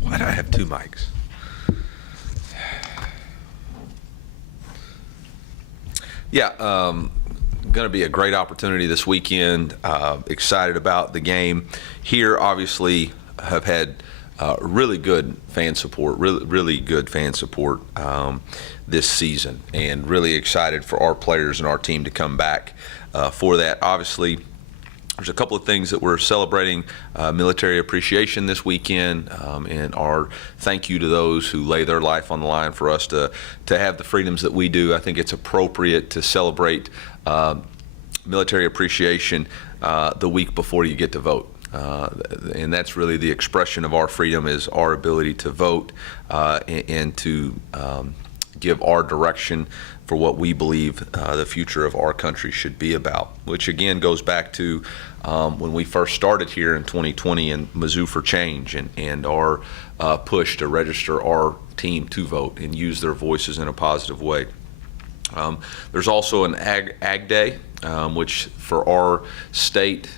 Why do I have two mics? Yeah, going to be a great opportunity this weekend. Excited about the game. Here, obviously, have had really good fan support, really good fan support this season, and really excited for our players and our team to come back for that. Obviously, there's a couple of things that we're celebrating. Military appreciation this weekend, and our thank you to those who lay their life on the line for us to have the freedoms that we do. I think it's appropriate to celebrate military appreciation the week before you get to vote. And that's really the expression of our freedom, is our ability to vote and to give our direction for what we believe the future of our country should be about, which again goes back to when we first started here in 2020 in Mizzou for Change, and our push to register our team to vote and use their voices in a positive way. There's also an Ag Day, which for our state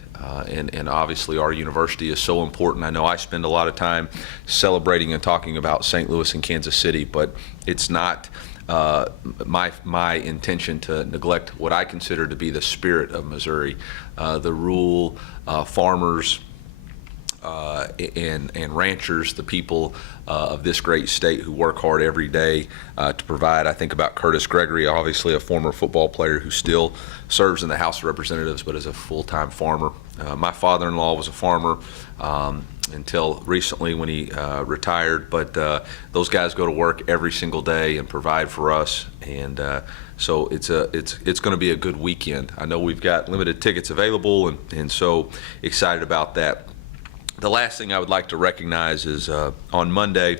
and obviously our university is so important. I know I spend a lot of time celebrating and talking about St. Louis and Kansas City, but it's not my intention to neglect what I consider to be the spirit of Missouri, the rural farmers and ranchers, the people of this great state who work hard every day to provide. I think about Curtis Gregory, obviously a former football player who still serves in the House of Representatives but is a full-time farmer. My father-in-law was a farmer until recently when he retired, but those guys go to work every single day and provide for us, and so it's going to be a good weekend. I know we've got limited tickets available, and so excited about that. The last thing I would like to recognize is on Monday,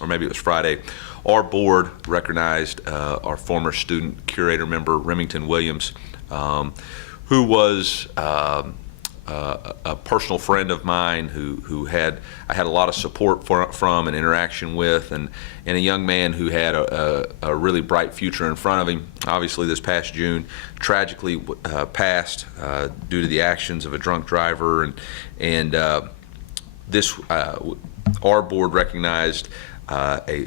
or maybe it was Friday, our board recognized our former student curator member, Remington Williams, who was a personal friend of mine who I had a lot of support from and interaction with, and a young man who had a really bright future in front of him. Obviously, this past June, tragically passed due to the actions of a drunk driver, and this our board recognized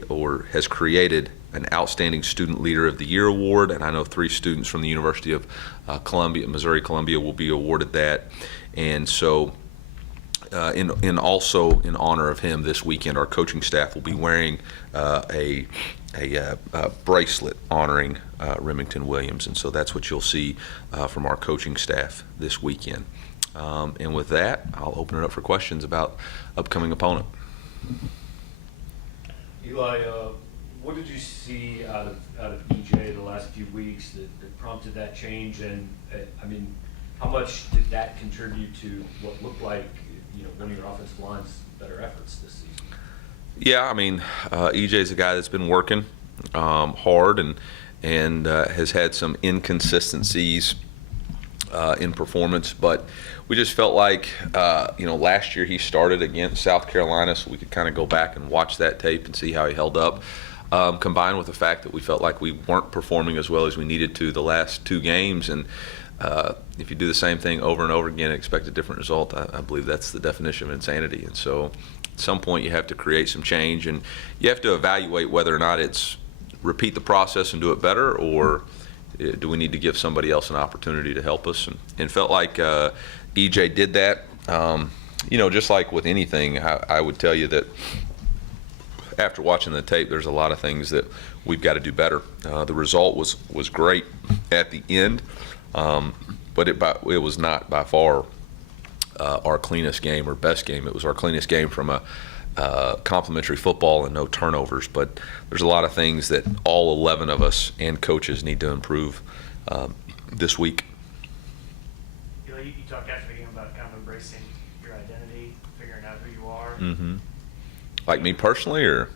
or has created an Outstanding Student Leader of the Year award, and I know 3 students from the University of Missouri Columbia will be awarded that. And so also in honor of him this weekend, our coaching staff will be wearing a bracelet honoring Remington Williams, and so that's what you'll see from our coaching staff this weekend. And with that, I'll open it up for questions about upcoming opponent. Eli, what did you see out of EJ the last few weeks that prompted that change? And I mean, how much did that contribute to what looked like, one of your offensive line's better efforts this season? Yeah, I mean, EJ's a guy that's been working hard and has had some inconsistencies in performance, but we just felt like, last year he started against South Carolina, so we could kind of go back and watch that tape and see how he held up, combined with the fact that we felt like we weren't performing as well as we needed to the last 2 games. And if you do the same thing over and over again and expect a different result, I believe that's the definition of insanity. And so at some point you have to create some change, and you have to evaluate whether or not it's repeat the process and do it better, or do we need to give somebody else an opportunity to help us? And felt like EJ did that. Just like with anything, I would tell you that after watching the tape, there's a lot of things that we've got to do better. The result was great at the end, but it was not by far our cleanest game or best game. It was our cleanest game from a complimentary football and no turnovers, but there's a lot of things that all 11 of us and coaches need to improve this week. You talked after the game about kind of embracing your identity, figuring out who you are. Mm-hmm. Like me personally, or?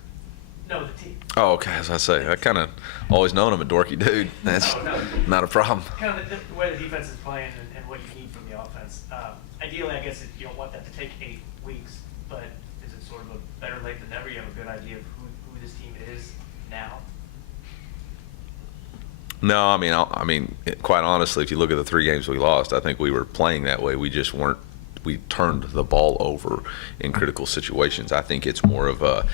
No, the team. Oh, okay. As I say, I kind of always known I'm a dorky dude. That's not a problem. Kind of the way the defense is playing and what you need from the offense. Ideally, I guess you don't want that to take 8 weeks, but is it sort of a better late than never? You have a good idea of who this team is now? No, quite honestly, if you look at the 3 games we lost, I think we were playing that way. We just weren't. We turned the ball over in critical situations. I think it's more of a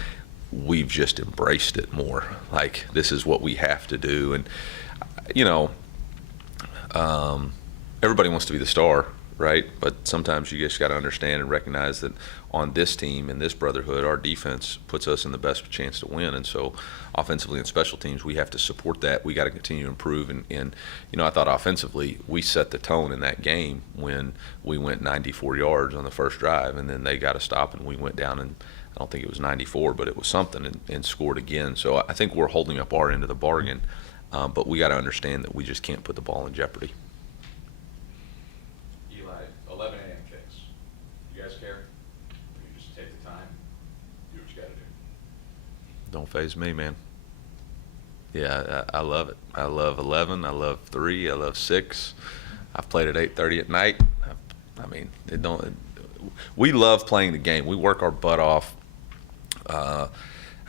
we've just embraced it more. Like, this is what we have to do, and everybody wants to be the star, right? But sometimes you just got to understand and recognize that on this team, in this brotherhood, our defense puts us in the best chance to win. And so offensively and special teams, we have to support that. We got to continue to improve. And I thought offensively, we set the tone in that game when we went 94 yards on the first drive, and then they got to stop, and we went down, and I don't think it was 94, but it was something, and scored again. So I think we're holding up our end of the bargain, but we got to understand that we just can't put the ball in jeopardy. 11 a.m. kicks. You guys care? Or you just take the time, do what you got to do? Don't faze me, man. Yeah, I love it. I love 11. I love 3. I love 6. I've played at 8:30 at night. We love playing the game. We work our butt off.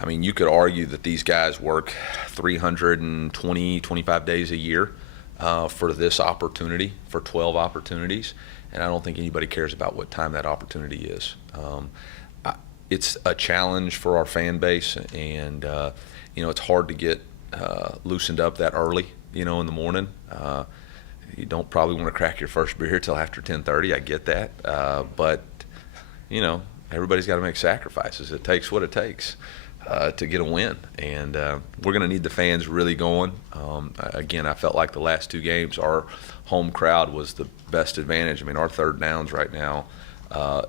You could argue that these guys work 320, 25 days a year for this opportunity, for 12 opportunities. And I don't think anybody cares about what time that opportunity is. It's a challenge for our fan base, and it's hard to get loosened up that early, in the morning. You don't probably want to crack your first beer till after 10:30. I get that, but everybody's got to make sacrifices. It takes what it takes to get a win, and we're going to need the fans really going. Again, I felt like the last 2 games, our home crowd was the best advantage. Our third downs right now,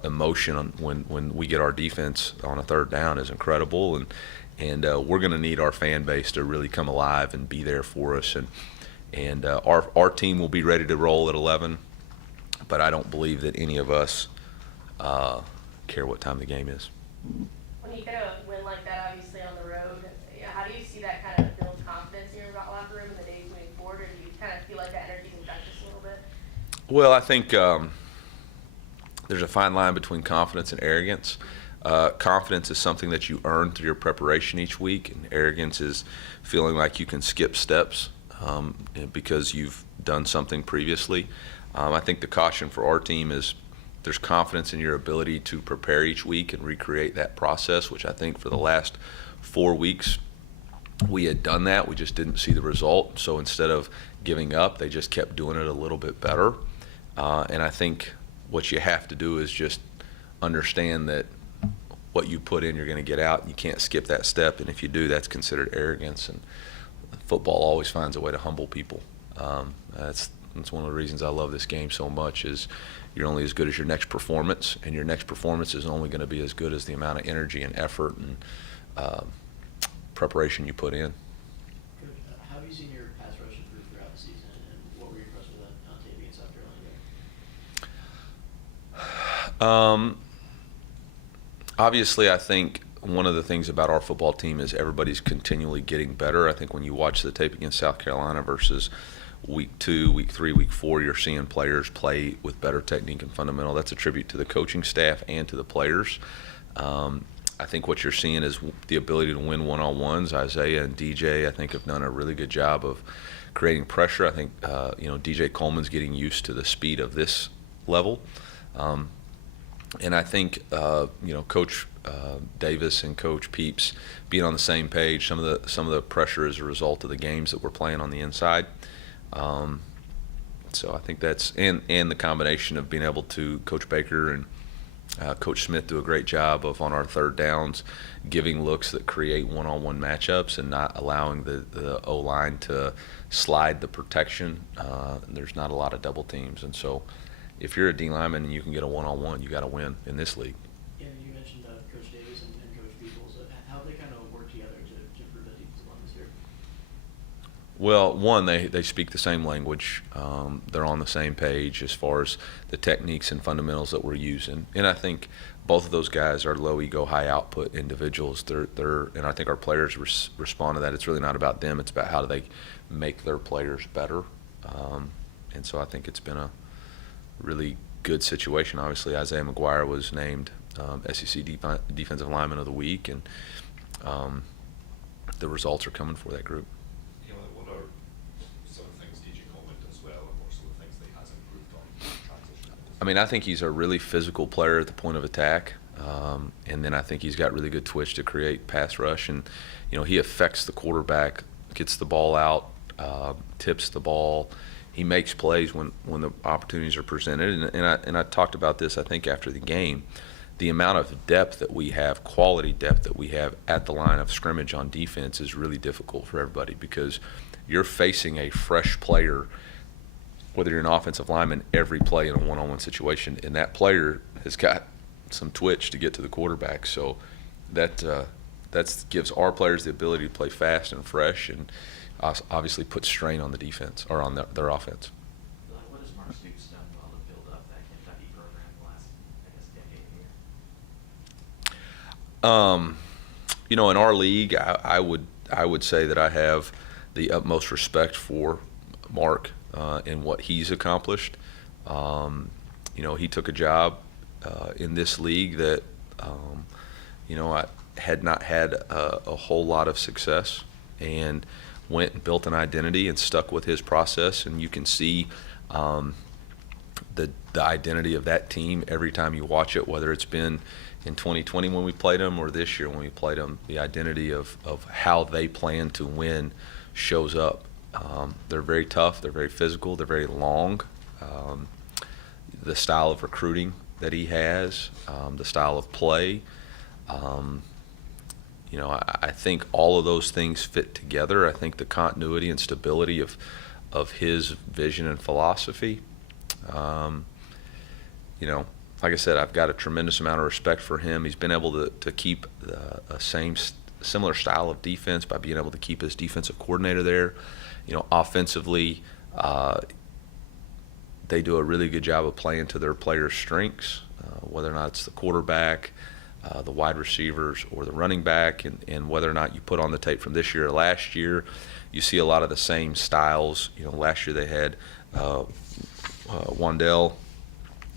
emotion when we get our defense on a third down is incredible, and we're going to need our fan base to really come alive and be there for us. And our team will be ready to roll at 11, but I don't believe that any of us care what time the game is. When you get a win like that, obviously on the road, how do you see that kind of build confidence in your locker room in the days moving forward, or do you kind of feel like that energy's infectious a little bit? Well, I think there's a fine line between confidence and arrogance. Confidence is something that you earn through your preparation each week, and arrogance is feeling like you can skip steps because you've done something previously. I think the caution for our team is there's confidence in your ability to prepare each week and recreate that process, which I think for the last 4 weeks we had done that. We just didn't see the result. So instead of giving up, they just kept doing it a little bit better. And I think what you have to do is just understand that what you put in, you're going to get out. You can't skip that step, and if you do, that's considered arrogance. And football always finds a way to humble people. That's one of the reasons I love this game so much is you're only as good as your next performance, and your next performance is only going to be as good as the amount of energy and effort and preparation you put in. Coach, how have you seen your pass rush improve throughout the season, and what were you impressed with on tape against South Carolina? Obviously, I think one of the things about our football team is everybody's continually getting better. I think when you watch the tape against South Carolina versus week 2, week 3, week 4, you're seeing players play with better technique and fundamental. That's a tribute to the coaching staff and to the players. I think what you're seeing is the ability to win one-on-ones. Isaiah and DJ, I think, have done a really good job of creating pressure. I think, DJ Coleman's getting used to the speed of this level. And I think, Coach Davis and Coach Peeps being on the same page. Some of the pressure is a result of the games that we're playing on the inside. So I think that's and the combination of being able to Coach Baker and Coach Smith do a great job of on our third downs giving looks that create one-on-one matchups and not allowing the O-line to slide the protection. There's not a lot of double teams, and so if you're a D lineman and you can get a one-on-one, you got to win in this league. Yeah, you mentioned Coach Davis and Coach Peoples. How they kind of work together to prove that defensive line this year? Well, one, they speak the same language. They're on the same page as far as the techniques and fundamentals that we're using. And I think both of those guys are low ego, high output individuals. And I think our players respond to that. It's really not about them. It's about how do they make their players better. And so I think it's been a really good situation. Obviously, Isaiah McGuire was named SEC Defensive Lineman of the Week, and the results are coming for that group. What are I mean, I think he's a really physical player at the point of attack. And then I think he's got really good twitch to create pass rush. And, he affects the quarterback, gets the ball out, tips the ball. He makes plays when the opportunities are presented. And I talked about this, I think, after the game. The amount of depth that we have, quality depth that we have at the line of scrimmage on defense is really difficult for everybody because you're facing a fresh player, whether you're an offensive lineman, every play in a one-on-one situation. And that player has got some twitch to get to the quarterback. So that gives our players the ability to play fast and fresh and obviously put strain on the defense or on their offense. What has Mark Stoops done well to build up that Kentucky program the last, I guess, decade here? In our league, I would say that I have the utmost respect for Mark and what he's accomplished. He took a job in this league that, I had not had a whole lot of success, and went and built an identity and stuck with his process. And you can see the identity of that team every time you watch it, whether it's been in 2020 when we played them or this year when we played them. The identity of how they plan to win shows up. They're very tough, they're very physical, they're very long. The style of recruiting that he has, the style of play, I think all of those things fit together. I think the continuity and stability of his vision and philosophy. Like I said, I've got a tremendous amount of respect for him. He's been able to keep a similar style of defense by being able to keep his defensive coordinator there. Offensively, they do a really good job of playing to their players' strengths, whether or not it's the quarterback, the wide receivers, or the running back, and whether or not you put on the tape from this year or last year, you see a lot of the same styles. Last year they had Wandell.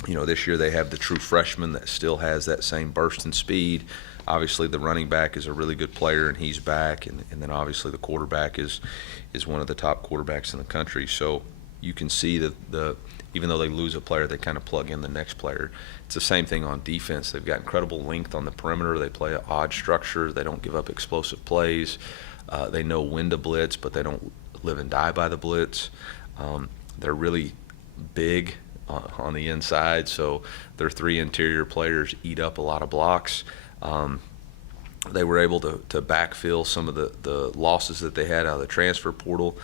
This year they have the true freshman that still has that same burst and speed. Obviously, the running back is a really good player, and he's back. And then obviously the quarterback is one of the top quarterbacks in the country. So you can see that even though they lose a player, they kind of plug in the next player. It's the same thing on defense. They've got incredible length on the perimeter. They play an odd structure. They don't give up explosive plays. They know when to blitz, but they don't live and die by the blitz. They're really big on the inside, so their three interior players eat up a lot of blocks. They were able to backfill some of the losses that they had out of the transfer portal.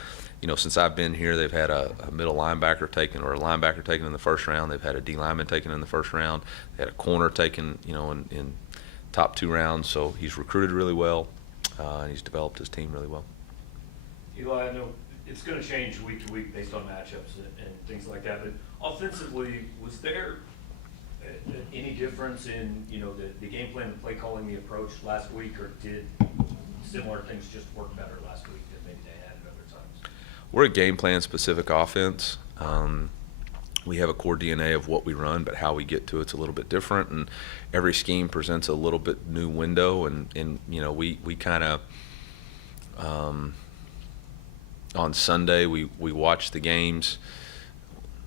Since I've been here, they've had a middle linebacker taken or a linebacker taken in the first round. They've had a D lineman taken in the first round. They had a corner taken, in top 2 rounds. So he's recruited really well, and he's developed his team really well. Eli, I know it's going to change week to week based on matchups and things like that, but offensively, was there any difference in, the game plan, the play calling, the approach last week, or did similar things just work better last week than maybe they had at other times? We're a game plan specific offense. We have a core DNA of what we run, but how we get to it's a little bit different, and every scheme presents a little bit new window. And we kind of on Sunday we watch the games,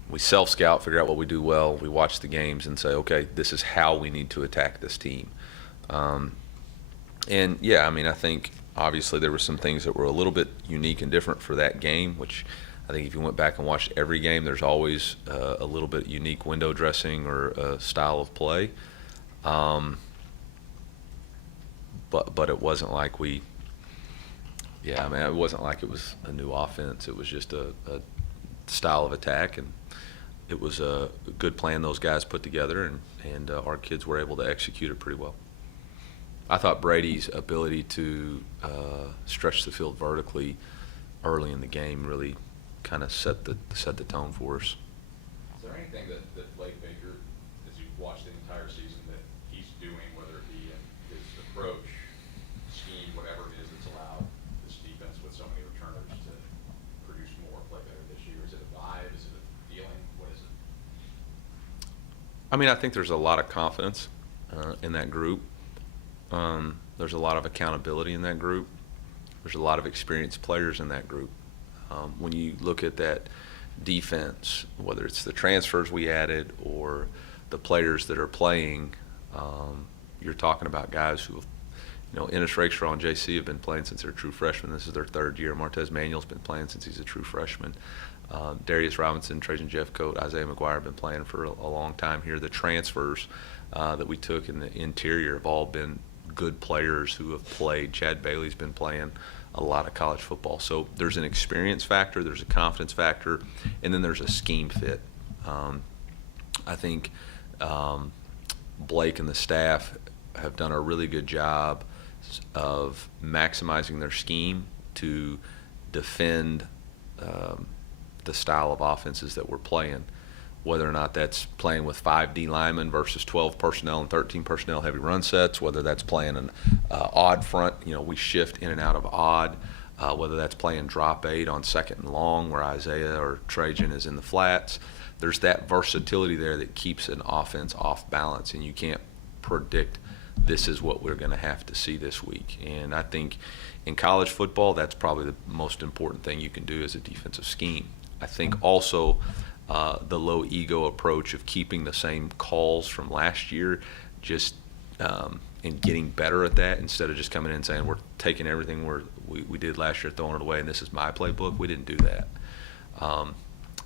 we self-scout, figure out what we do well. We watch the games and say, okay, this is how we need to attack this team. And yeah, I think obviously there were some things that were a little bit unique and different for that game, which I think if you went back and watched every game, there's always a little bit unique window dressing or a style of play. But it wasn't like it wasn't like it was a new offense. It was just a style of attack, and it was a good plan those guys put together, and our kids were able to execute it pretty well. I thought Brady's ability to stretch the field vertically early in the game really kind of set the tone for us. Is there anything that Blake Baker, as you've watched the entire season, that he's doing, whether it be in his approach, scheme, whatever it is that's allowed this defense with so many returners to produce more, play better this year? Is it a vibe? Is it a feeling? What is it? I think there's a lot of confidence in that group. There's a lot of accountability in that group. There's a lot of experienced players in that group. When you look at that defense, whether it's the transfers we added or the players that are playing, you're talking about guys who have, Ennis Rakestraw and JC have been playing since they're true freshmen. This is their third year. Martez Manuel's been playing since he's a true freshman. Darius Robinson, Trajan Jeffcoat, Isaiah McGuire have been playing for a long time here. The transfers that we took in the interior have all been good players who have played. Chad Bailey's been playing a lot of college football. So there's an experience factor, there's a confidence factor, and then there's a scheme fit. I think Blake and the staff have done a really good job of maximizing their scheme to defend the style of offenses that we're playing, whether or not that's playing with 5 D linemen versus 12 personnel and 13 personnel heavy run sets, whether that's playing an odd front, we shift in and out of odd, whether that's playing drop 8 on second and long where Isaiah or Trajan is in the flats. There's that versatility there that keeps an offense off balance, and you can't predict this is what we're going to have to see this week. And I think in college football, that's probably the most important thing you can do as a defensive scheme. I think also the low ego approach of keeping the same calls from last year, just and getting better at that instead of just coming in and saying we're taking everything we did last year, throwing it away, and this is my playbook. We didn't do that.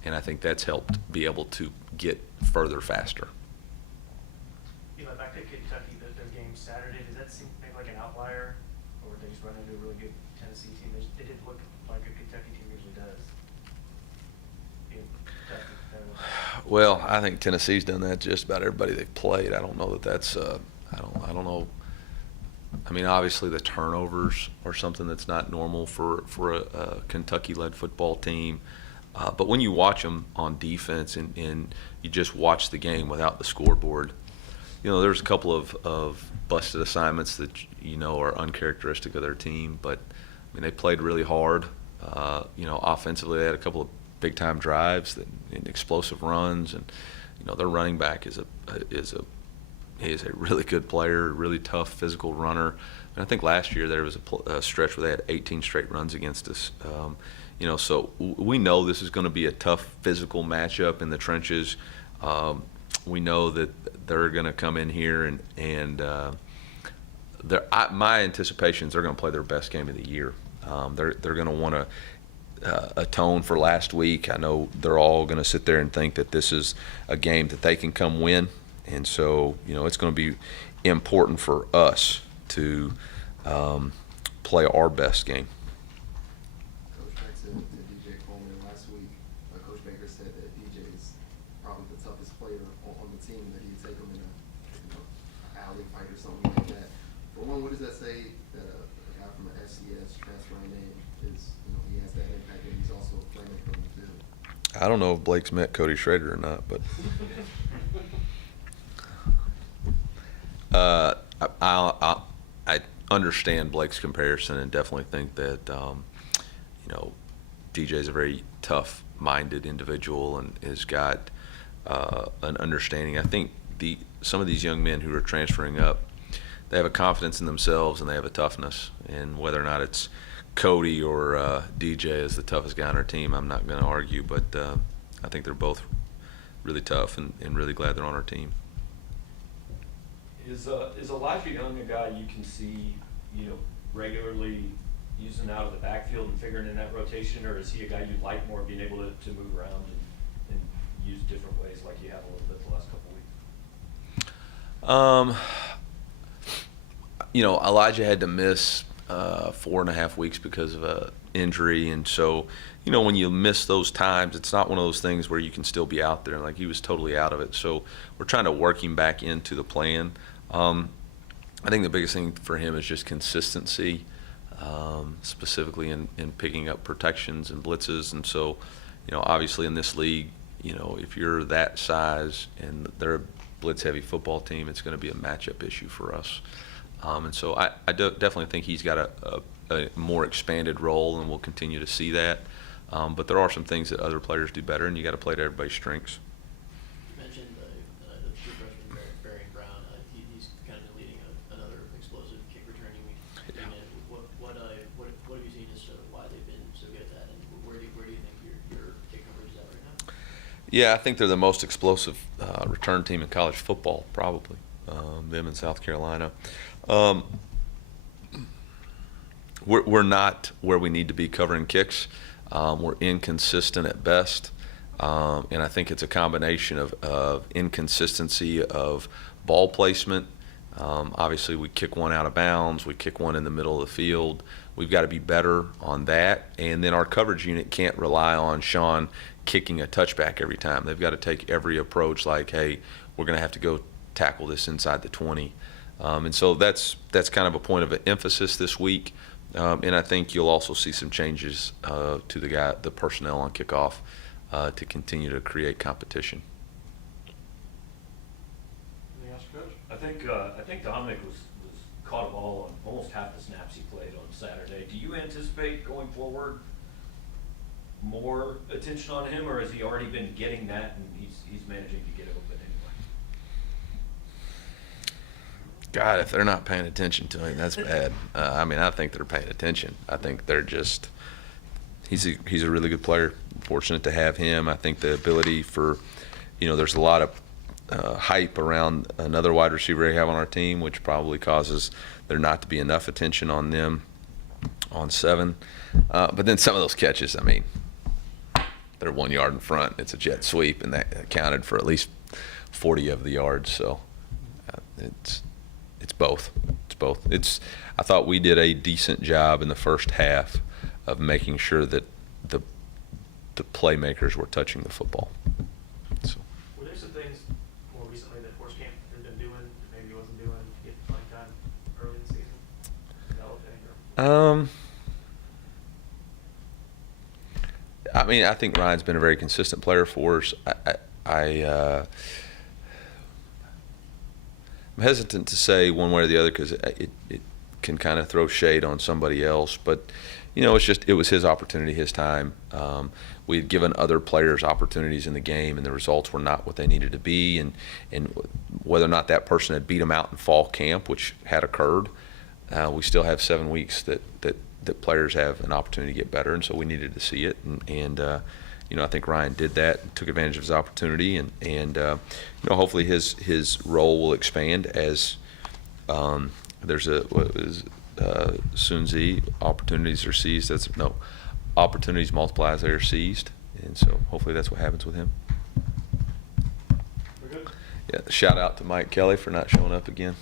And I think that's helped be able to get further faster. Back to Kentucky, their game Saturday, does that seem maybe like an outlier, or they just run into a really good Tennessee team? They didn't look like a Kentucky team usually does. Kentucky, Well, I think Tennessee's done that just about everybody they've played. I don't know that that's I don't know. I mean, obviously the turnovers are something that's not normal for a Kentucky-led football team. But when you watch them on defense and you just watch the game without the scoreboard, there's a couple of busted assignments that are uncharacteristic of their team. But I mean, they played really hard. Offensively, they had a couple of big-time drives and explosive runs, and their running back is a really good player, a really tough physical runner. And I think last year there was a stretch where they had 18 straight runs against us. So we know this is going to be a tough physical matchup in the trenches. We know that they're going to come in here and my anticipation is they're going to play their best game of the year. They're going to want to atone for last week. I know they're all going to sit there and think that this is a game that they can come win. And so, it's going to be important for us to play our best game. Coach, back to DJ Coleman last week. Coach Baker said that DJ is probably the toughest player on the team, that he'd take him in a alley fight or something like that. For one, what does that say that a guy from the FCS transferring in is, he has that impact, and he's also a playmaker on the field? I don't know if Blake's met Cody Schrader or not, but I understand Blake's comparison and definitely think that DJ's a very tough-minded individual and has got an understanding. I think some of these young men who are transferring up, they have a confidence in themselves and they have a toughness. And whether or not it's Cody or DJ is the toughest guy on our team, I'm not going to argue, but I think they're both really tough and really glad they're on our team. Is Elijah Young a guy you can see, regularly using out of the backfield and figuring in that rotation, or is he a guy you'd like more being able to move around and use different ways like you have a little bit the last couple weeks? Elijah had to miss 4.5 weeks because of an injury, and so when you miss those times, it's not one of those things where you can still be out there. Like, he was totally out of it, so we're trying to work him back into the plan. I think the biggest thing for him is just consistency, specifically in picking up protections and blitzes. And so, obviously in this league, if you're that size and they're a blitz-heavy football team, it's going to be a matchup issue for us. And so I definitely think he's got a more expanded role, and we'll continue to see that. But there are some things that other players do better, and you got to play to everybody's strengths. You mentioned the true freshman, Barry Brown. He's kind of leading another explosive kick returning unit. What have you seen as to why they've been so good at that, and where do you think your kick numbers is at right Yeah, I think they're the most explosive return team in college football, probably, them in South Carolina. We're not where we need to be covering kicks. We're inconsistent at best. And I think it's a combination of inconsistency of ball placement. Obviously, we kick one out of bounds. We kick one in the middle of the field. We've got to be better on that. And then our coverage unit can't rely on Sean kicking a touchback every time. They've got to take every approach like, hey, we're going to have to go tackle this inside the 20. And so that's kind of a point of emphasis this week. And I think you'll also see some changes to the personnel on kickoff to continue to create competition. Anything else, Coach? I think Dominic was caught a ball on almost half the snaps he played on Saturday. Do you anticipate going forward more attention on him, or has he already been getting that and he's managing to get open anyway? God, if they're not paying attention to him, that's bad. I mean, I think they're paying attention. I think they're just he's a really good player. Fortunate to have him. I think the ability for, there's a lot of hype around another wide receiver we have on our team, which probably causes there not to be enough attention on them on 7. But then some of those catches, I mean, they're 1 yard in front. It's a jet sweep, and that accounted for at least 40 of the yards. So it's both. It's both. I thought we did a decent job in the first half of making sure that the playmakers were touching the football. So. Were there some things more recently that Horse Camp has been doing that maybe he wasn't doing to get playing time early in the season? Developing or? I mean, I think Ryan's been a very consistent player for us. I'm hesitant to say one way or the other because it can kind of throw shade on somebody else. But, it was his opportunity, his time. We had given other players opportunities in the game, and the results were not what they needed to be. And whether or not that person had beat them out in fall camp, which had occurred, we still have 7 weeks that players have an opportunity to get better, and so we needed to see it. And I think Ryan did that and took advantage of his opportunity, and hopefully his role will expand as there's Sunzi, opportunities are seized. Opportunities multiply as they are seized, and so hopefully that's what happens with him. We're good. Yeah, shout out to Mike Kelly for not showing up again.